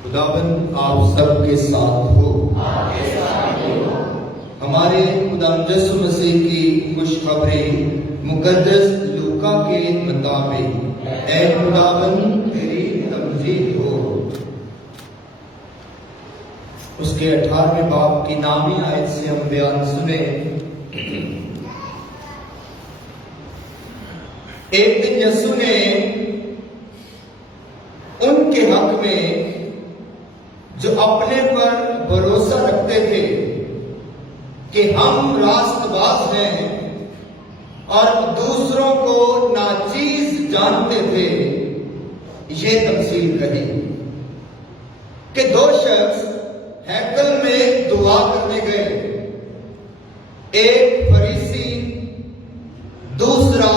خداوند آپ سب کے ساتھ ہو۔ ہمارے خدا یسوع مسیح کی خوشخبری مقدس لوکا کے مطابق اے خداوند تیری تمجید ہو۔ اس کے 18ویں باب کی نامی آیت سے ہم بیان سنیں۔ ایک دن یسوع نے ان کے حق میں جو اپنے پر بھروسہ رکھتے تھے کہ ہم راست باز ہیں اور دوسروں کو ناچیز جانتے تھے، یہ تمثیل کہی کہ دو شخص ہیکل میں دعا کرنے گئے، ایک فریسی دوسرا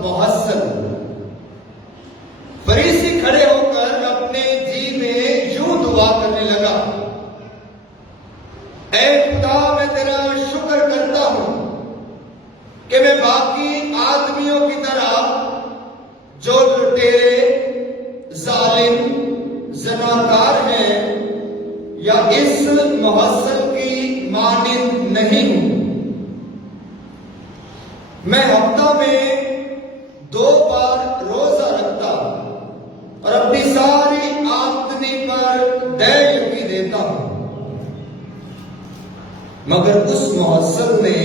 محسن۔ فریسی کھڑے ہو کر اپنے جی میں یوں دعا کرنے لگا، اے خدا میں تیرا شکر کرتا ہوں کہ میں باقی آدمیوں کی طرح جو لٹیرے، ظالم، زناکار ہیں یا اس محسن کی مانند نہیں ہوں۔ میں ہفتہ میں 2 بار روزہ رکھتا اور اپنی ساری آمدنی پر دے یقین دیتا ہوں۔ مگر اس محسن نے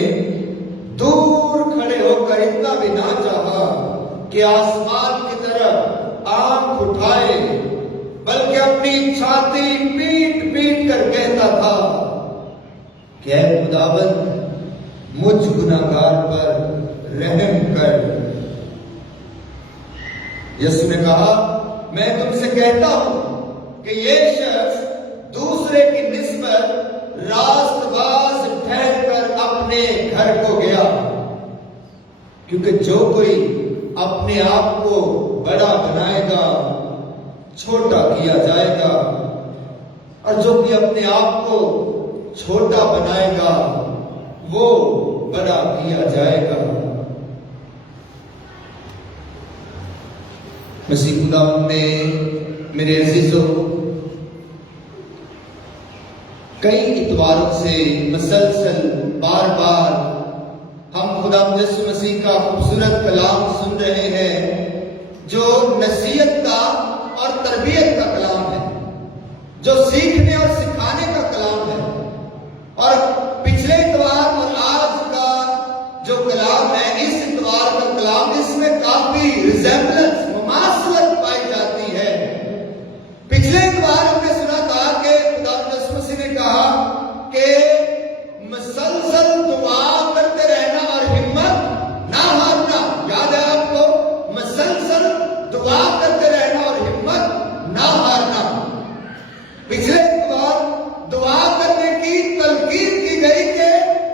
دور کھڑے ہو کر اتنا بھی نہ چاہا کہ آسمان کی طرف آنکھ اٹھائے، بلکہ اپنی چھاتی پیٹ پیٹ کر کہتا تھا کہ اے خداوند مجھ گناہگار پر رحم کر۔ یسوع نے کہا، میں تم سے کہتا ہوں کہ یہ شخص دوسرے کی نسبت راست باز ٹھہر کر اپنے گھر کو گیا، کیونکہ جو کوئی اپنے آپ کو بڑا بنائے گا چھوٹا کیا جائے گا، اور جو بھی اپنے آپ کو چھوٹا بنائے گا وہ بڑا کیا جائے گا۔ مسیح خداوند نے میرے عزیزوں کئی اتواروں سے مسلسل بار بار ہم خداوند یسوع مسیح کا خوبصورت کلام سن رہے ہیں، جو نصیحت کا اور تربیت کا کلام ہے، جو سیکھنے اور سکھانے کا کلام ہے۔ اور پچھلے اتوار اور آج کا جو کلام ہے، اس اتوار کا کلام، اس میں کافی ریزیمبلنس، مماثلت پائی جاتی ہے۔ پچھلے اتوار ہم نے سنا تھا کہ خداوند یسوع مسیح نے کہا کہ مسلسل دعا کرتے رہنا اور ہمت نہ ہارنا۔ یاد ہے آپ کو؟ مسلسل دعا کرتے رہنا اور ہمت نہ ہارنا۔ پچھلے اتوار دعا کرنے کی تلقین کی گئی کہ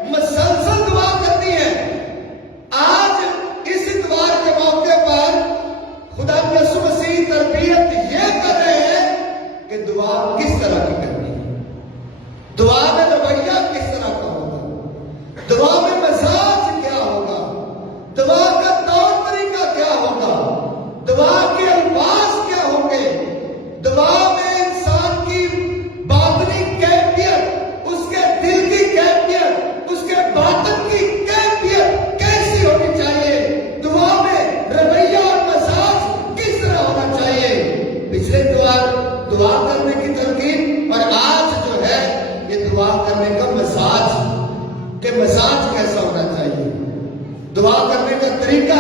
مسلسل دعا کرنی ہے۔ آج اس اتوار کے موقع پر خدا یسوع مسیح تربیت یہ کر رہے ہیں کہ دعا کس طرح کی کرنی ہے، دعا میں رویہ کس طرح کا ہوگا، دعا میں مزاج کیا ہوگا، دعا کا طور طریقہ کیا ہوگا، دعا کے الفاظ کیا ہوں گے، دعا میں انسان کی باطنی کیفیت، اس کے دل کی کیفیت، اس کے باطن کی کیفیت کیسی ہونی چاہیے، دعا میں رویہ اور مزاج کس طرح ہونا چاہیے۔ پچھلے دعا کرنے کی تلقین، اور آج جو ہے یہ دعا کرنے کا مزاج، کہ مزاج کیسا ہونا چاہیے، دعا کرنے کا طریقہ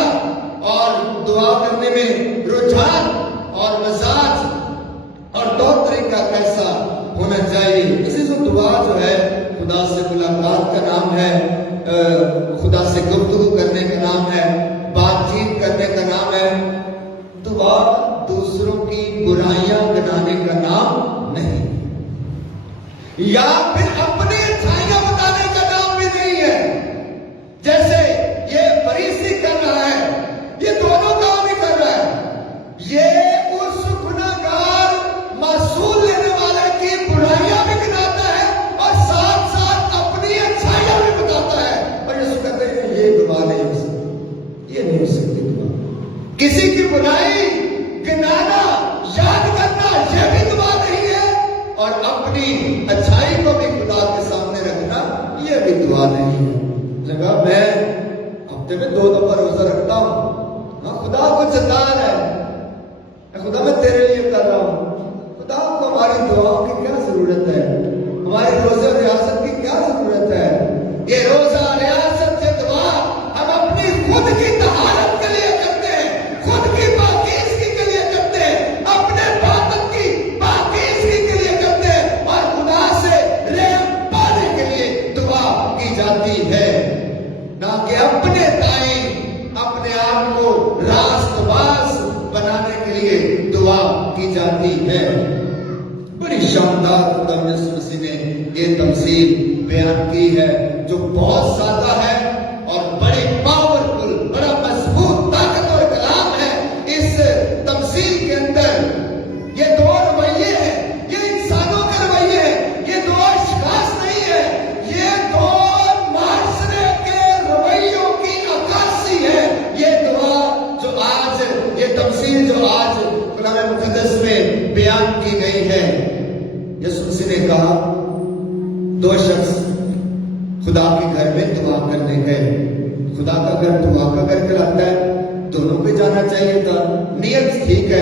اور دعا کرنے میں رجحان اور مزاج اور طور طریقہ کیسا ہونا چاہیے۔ اسی سے دعا جو ہے خدا سے ملاقات کا نام ہے، خدا سے گفتگو کرنے کا نام ہے، بات چیت کرنے کا نام ہے۔ دعا دوسروں کی برائیاں گنانے کا نام نہیں، یا پھر اپنی اچھائیاں بتانے کا نام بھی نہیں ہے، جیسے یہ فریسی کر رہا ہے، یہ دونوں کام ہی کر رہا ہے۔ یہ اس گناہگار معصول لینے والے کی برائیاں بھی گناتا ہے اور ساتھ ساتھ اپنی اچھائیاں بھی بتاتا ہے، اور یسوع کہتے ہیں یہ دعا نہیں ہو سکتی، یہ نہیں ہو سکتی دعا۔ کسی کی برائی گنانا، یاد کرنا، یہ بھی دعا نہیں ہے، اور اپنی اچھائی کو بھی خدا کے سامنے رکھنا یہ بھی دعا نہیں ہے۔ جگہ میں ہفتے میں 2 دفعہ روزہ رکھتا ہوں، ہاں خدا کو جتا ہے، خدا میں تیرے لیے کر رہا ہوں۔ خدا کو ہماری دعاؤں کی کیا ضرورت ہے؟ ہمارے روزہ ریاست کی کیا ضرورت ہے؟ یہ روزہ ریاست سے دعا ہم اپنی خود کی طہارت کے لیے کرتے ہیں، خود کی پاکیزگی کے لیے کرتے ہیں، اپنے باطن کی پاکیزگی کے لیے کرتے ہیں، اور خدا سے رحم پانے کے لیے دعا کی جاتی ہے، نہ کہ اپنے تائیں اپنے آپ کو راست باز بنانے کے لیے دعا کی جاتی ہے۔ بڑی شاندار خدا یسوع مسیح نے یہ تمثیل بیان کی ہے جو بہت سادہ ہے اور بڑی پاورفل، بڑا مضبوط طاقتور کلام ہے۔ اس تمثیل کے اندر یہ 2 رویے ہیں، یہ انسانوں کے رویے ہیں، یہ 2 اشخاص نہیں ہے، یہ 2 معاشرے کے رویوں کی عکاسی ہے۔ یہ دعا جو آج، یہ تمثیل جو آج قرآن مقدس میں بیان کی گئی ہے، یسوع مسیح نے کہا 2 شخص خدا کے گھر میں دعا کرنے گئے۔ خدا کا گھر دعا کا گھر کہلاتا ہے، دونوں پہ جانا چاہیے تھا۔ نیت ٹھیک ہے،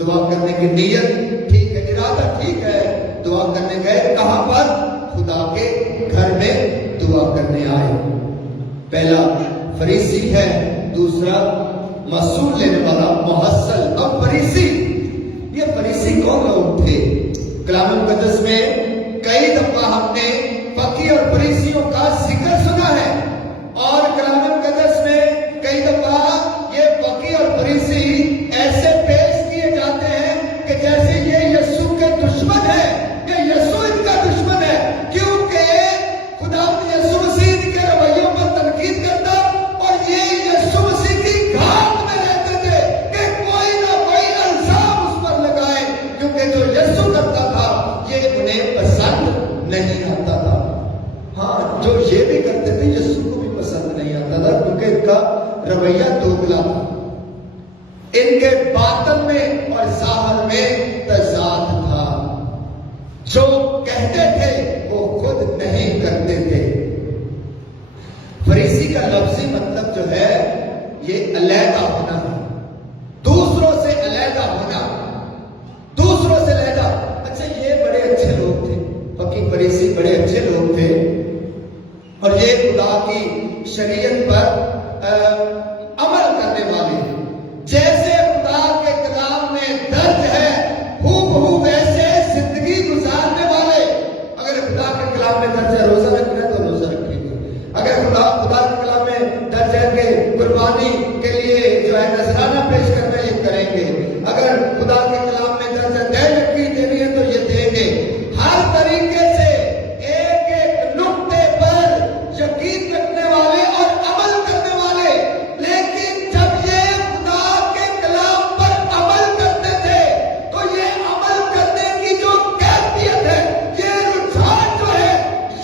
دعا کرنے کی نیت ٹھیک ہے، ارادہ ٹھیک ہے، دعا کرنے گئے۔ کہاں پر؟ خدا کے گھر میں دعا کرنے آئے۔ پہلا فریسی ہے، دوسرا محصول لینے والا محصل۔ اب فریسی، یہ فریسی کون لوگ تھے؟ کلام مقدس میں کئی دفعہ ہم نے فقی اور فریسیوں کا ذکر سنا ہے، اور کلام مقدس میں کئی دفعہ یہ فقی اور فریسی ایسے پیش کیے جاتے ہیں کہ جیسے یہ یسوع کے دشمن ہے، یہ یسوع ان کا دشمن ہے، کیونکہ خدا یسوع مسیح کے رویوں پر تنقید کرتا، اور یہ یسوع مسیح کی گھاٹ میں رہتے تھے کہ کوئی نہ کوئی الزام اس پر لگائے، کیونکہ جو یسوع کرتا تھا یہ انہیں پسند نہیں آتا تھا۔ ہاں، جو یہ بھی کرتے تھے یسوع کو بھی پسند نہیں آتا تھا، کیونکہ ان کا رویہ دوگلا تھا، ان کے باطن میں اور ظاہر میں تضاد تھا، جو کہتے تھے وہ خود نہیں کرتے تھے۔ فریسی کا لفظی مطلب جو ہے یہ علیحدہ ہونا ہے، دوسروں سے علیحدہ ہونا، دوسروں سے علیحدہ۔ اچھا، یہ بڑے اچھے لوگ تھے، فقی فریسی بڑے اچھے لوگ تھے، اور یہ خدا کی شریعت پر عمل کرنے والے، جیسے خدا کے کلام میں درج ہے ہو بہو ویسے زندگی گزارنے والے۔ اگر خدا کے کلام میں درج ہے روزہ رکھنا ہے تو روزہ رکھیں گے، اگر خدا کے کلام میں درج ہے کہ قربانی کے لیے جو ہے نذرانہ پیش کرنا یہ کریں گے، اگر خدا کے کلام میں درج ہے دہ لکڑی دینی ہے تو یہ دیں گے۔ ہر طریقے سے ایک ایک نقطے پر یقین رکھنے والے اور عمل کرنے والے، لیکن جب یہ خدا کے کلام پر عمل کرتے تھے تو یہ عمل کرنے کی جو کیفیت ہے، یہ رجحان جو ہے،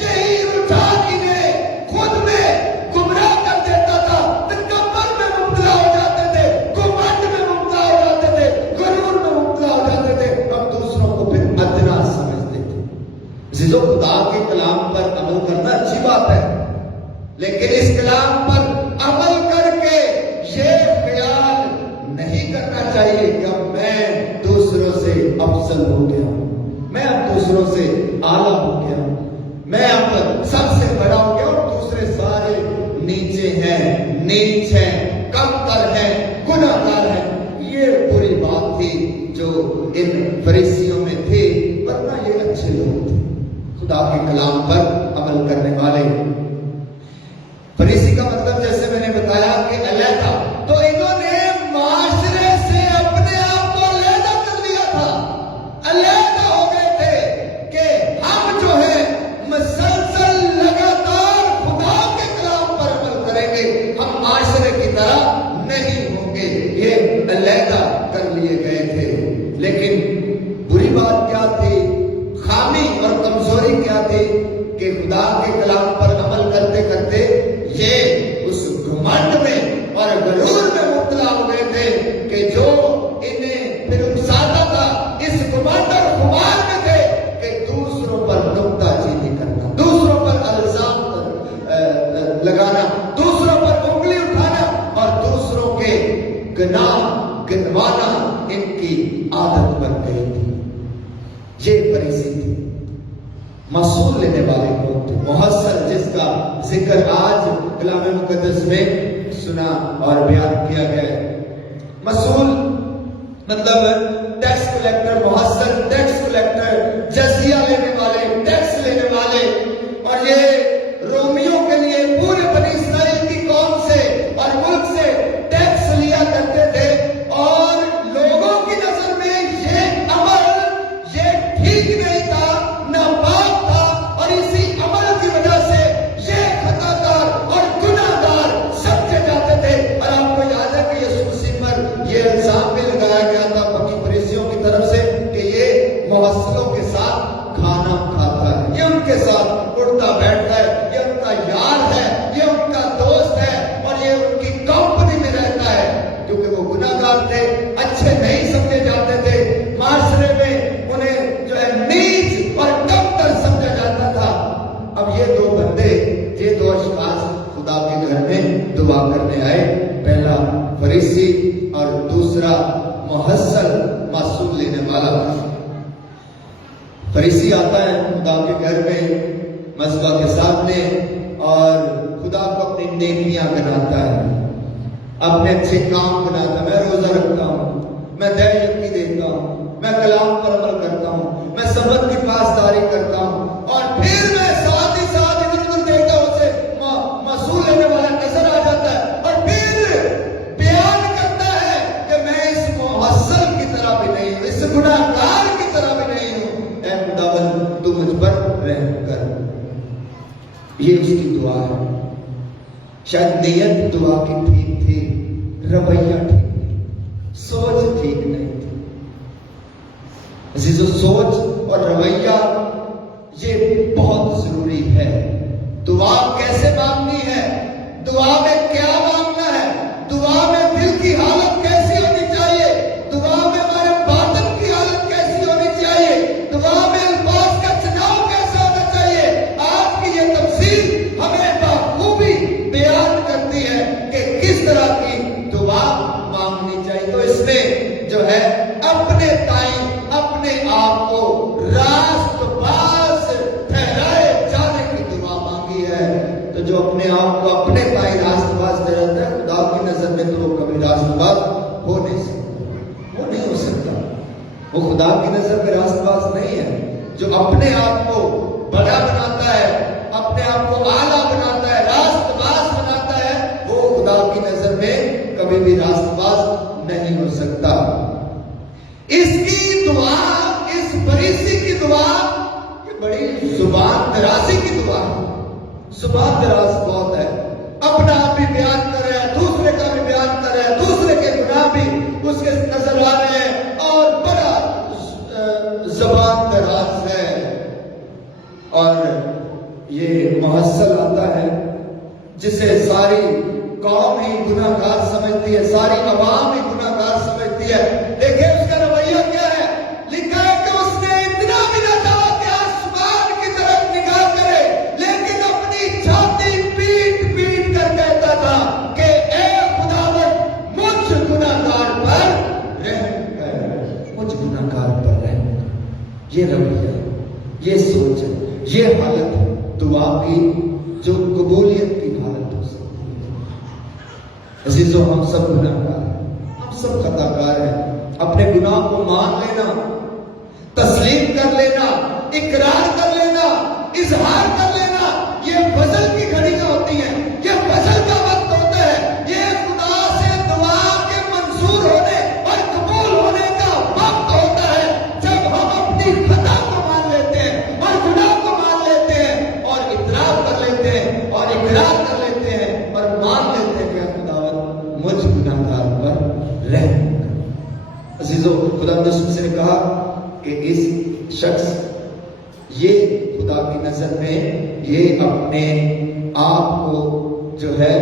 یہی رجحان انہیں خود میں گمراہ کر دیتا تھا، تکبر میں مبتلا ہو جاتے تھے، گھمنڈ میں مبتلا ہو جاتے تھے، غرور میں مبتلا ہو جاتے تھے، اب دوسروں کو پھر ادنا سمجھتے تھے۔ عزیزو، خدا کے کلام پر عمل کرنا اچھی بات ہے، لیکن اس کلام پر عمل کر کے یہ خیال نہیں کرنا چاہیے کہ اب میں دوسروں سے افضل ہو گیا ہوں، میں اب دوسروں سے اعلیٰ ہو گیا ہوں، میں اب سب سے بڑا ہو گیا اور دوسرے سارے نیچے ہیں، نیچ ہیں، کم تر ہیں، گناہ گار ہیں۔ یہ بری بات تھی جو ان فریسیوں میں تھی، ورنہ یہ اچھے لوگ تھے، خدا کے کلام پر عمل کرنے والے۔ فریسی کا مطلب جیسے میں نے بتایا کہ علیحدہ، تو انہوں نے معاشرے سے اپنے آپ کو علیحدہ کر لیا تھا، علیحدہ ہو گئے تھے کہ ہم جو ہے مسلسل لگاتار خدا کے کلام پر عمل کریں گے، ہم معاشرے کی طرح نہیں ہوں گے۔ یہ علیحدہ کر لیے گئے تھے، لیکن بری بات کیا تھی، خامی اور کمزوری کیا تھی کہ خدا کے کلام پر عمل کرتے کرتے یہ اس گھمنڈ میں اور غرور میں مبتلا ہو گئے تھے کہ جو انہیں پھر اکساتا تھا، اس گھمنڈ اور خمار میں تھے کہ یہ فریسی تھے، مصول لینے والے لوگ تھے، محصل، جس کا ذکر آج کلام مقدس میں سنا اور بیان کیا گیا ہے۔ مصول مطلب ٹیکس کلیکٹر، محصل ٹیکس کلیکٹر، جزیہ لینے والے، ٹیکس لینے والے۔ اور یہ رومیوں کے لیے پورے بنی اسرائیل کی قوم سے اور ملک سے ٹیکس لیا کرتے تھے، اور لوگوں کی نظر میں یہ عمل یہ ٹھیک نہیں تھا، ناپاک تھا، اور اسی عمل کی وجہ سے یہ خطا کار اور گناہ گار سمجھے جاتے تھے۔ اور آپ کو یاد ہے کہ یسوع مسیح پر یہ الزام بھی لگایا گیا تھا پکی فریسیوں کی طرف سے کہ یہ محصلوں کے ساتھ کھانا کھاتا ہے، یہ ان کے ساتھ اٹھتا بیٹھتا ہے، یہ ان کا یار ہے، یہ ان کا دوست ہے، اور یہ ان کی کمپنی میں رہتا ہے۔ کیونکہ وہ گناہ گار تھے، اچھے نہیں سمجھے جاتے تھے، معاشرے میں انہیں جو ہے نیچ اور کمتر سمجھا جاتا تھا۔ اب یہ دو بندے، یہ دو اشخاص خدا کے گھر میں دعا کرنے آئے، پہلا فریسی اور دوسرا محصل، معصوم لینے والا۔ فریسی آتا ہے خدا کے گھر میں مذبح کے سامنے اور خدا کو اپنی نیکیاں گناتا ہے، اپنے اچھے کام گناتا ہے۔ میں روزہ رکھتا ہوں، میں دیانت دیتا ہوں، میں کلام پر عمل کرتا ہوں، میں سبت کی پاسداری کرتا ہوں، اور پھر میں ساتھ ہی ساتھ ادھر ادھر دیکھتا ہوں، اسے معصوم لینے والا نظر آ جاتا ہے، اور پھر بیان کرتا ہے کہ میں اس محصل کی طرح بھی نہیں ہوں، اس گناہ گار کی طرح بھی نہیں ہوں، اے خداوند تو مجھ پر رحم کر۔ یہ اس کی دعا ہے۔ شاید نیت دعا کی ٹھیک تھی، رویہ ٹھیک نہیں، سوچ ٹھیک نہیں تھی۔ عزیزو، سوچ اور رویہ یہ بہت ضروری ہے۔ دعا کیسے مانگنی ہے، دعا میں کیا مانگنا ہے، دعا میں دل کی حالت کیسی ہونی چاہیے، دعا میں ہمارے باطن کی حالت کیسی ہونی چاہیے، دعا میں الفاظ کا چناؤ کیسا ہونا چاہیے، آج کی یہ تفصیل ہمیں بخوبی بیان کرتی ہے کہ کس طرح کی دعا مانگنی چاہیے۔ تو اس نے جو ہے اپنے تائیں اپنے آپ کو راست باز ٹھہرائے جانے کی دعا مانگی ہے۔ تو جو اپنے آپ کو اپنے تائیں راست باز ٹھہراتا ہے، خدا کی نظر میں تو وہ کبھی راست باز ہو نہیں سکتا، وہ نہیں ہو سکتا، وہ خدا کی نظر میں راست باز نہیں ہے۔ جو اپنے آپ کو بڑا بناتا ہے، اپنے آپ کو اعلیٰ بناتا ہے، راست باز بناتا ہے، وہ خدا کی نظر میں کبھی بھی راست باز نہیں ہو سکتا۔ اس کی دعا، اس فریسی کی دعا، یہ بڑی زبان درازی کی دعا ہے۔ زبان دراز بہت ہے، اپنا آپ بھی بیان کر رہا ہے، دوسرے کا بھی بیان کر رہا ہے، دوسرے کے گناہ بھی اس کے نظر آ رہے ہیں، اور بڑا زبان دراز ہے۔ اور یہ محصل آتا ہے جسے ساری قوم ہی گناہ گار سمجھتی ہے، ساری عوام ہی گناہ گار سمجھتی ہے۔ دیکھیں اس کا رویہ کیا ہے، لکھا ہے کہ اس نے اتنا بھی نہ چاہا کہ آسمان کی طرف نگاہ کرے، لیکن اپنی چھاتی پیٹ پیٹ کر کہتا تھا کہ اے خداوند مجھ گناہ گار پر رحم کر، مجھ گناہ گار پر رحم کر۔ یہ رویہ، یہ سوچ ہے، یہ حالت ہے دعا کی جو قبولیت کی حالت ہو سکتی ہے۔ عزیزو، ہم سب گناہ گار ہیں، ہم سب خطا کار ہیں۔ اپنے گناہ کو مان لینا، تسلیم کر لینا، اقرار کر لینا، اظہار کر لینا، یہ فضل کی گھڑیاں ہوتی ہیں، یہ فضل کا وقت ہوتا ہے، یہ خدا سے دعا کے منظور ہونے اور قبول ہونے کا وقت ہوتا ہے، جب ہم اپنی خطا کو مان لیتے ہیں اور گناہ کو مان لیتے ہیں اور اعتراف کر لیتے ہیں اور اقرار کر لیتے ہیں اور مان لیتے ہیں کہ خداوند مجھ گناہ گار پر رحم کر۔ عزیزو، خدا نے کہا کہ اس شخص یہ خدا کی نظر میں یہ اپنے آپ کو جو ہے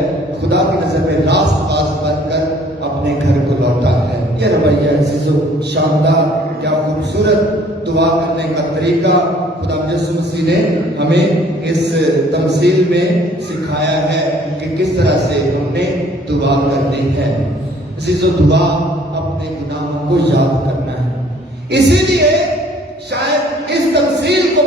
خدا کی نظر میں راست باز بن کر اپنے گھر کو لوٹا ہے۔ یہ رویہ عزیزو شاندار، کیا خوبصورت دعا کرنے کا طریقہ خدا یسوع مسیح نے ہمیں اس تمثیل میں سکھایا ہے کہ کس طرح سے ہم نے دعا کرنی ہے۔ عزیزو، دعا اپنے گناہوں کو یاد کرنا ہے۔ اسی لیے شاید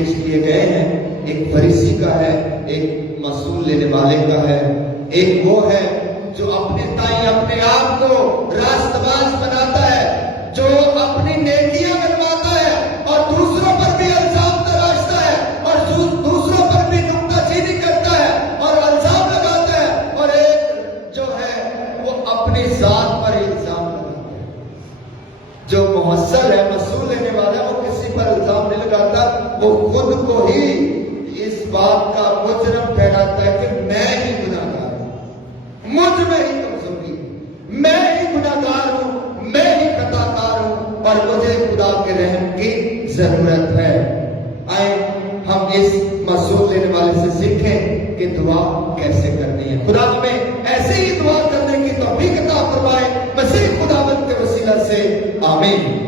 پیش کیے گئے ہیں، ایک فریسی کا ہے، ایک مصول لینے والے کا ہے، ایک وہ ہے جو اپنے تائیں اپنے آپ کو راست باز بناتا ہے، جو اپنی نیکیاں بنواتا ہے اور دوسروں پر بھی الزام تراشتا ہے اور دوسروں پر بھی نکتہ چینی کرتا ہے اور الزام لگاتا ہے، اور ایک جو ہے وہ اپنی ذات پر الزام لگاتا ہے۔ جو موصل ہے، مصول لینے والا ہے، وہ کسی پر الزام نہیں لگاتا، وہ خود کو ہی اس بات کا مجرم ٹھہراتا ہے کہ میں ہی گناہگار ہوں، مجھ میں ہی کمزوری، میں ہی گناہگار ہوں، میں ہی خطا کار ہوں اور مجھے خدا کے رحم کی ضرورت ہے۔ آئیں ہم اس مصول لینے والے سے سیکھیں کہ دعا کیسے کرنی ہے۔ خدا ہمیں ایسے ہی دعا کرنے کی توفیق عطا فرمائے، مسیح خداوند کے وسیلہ سے آمین۔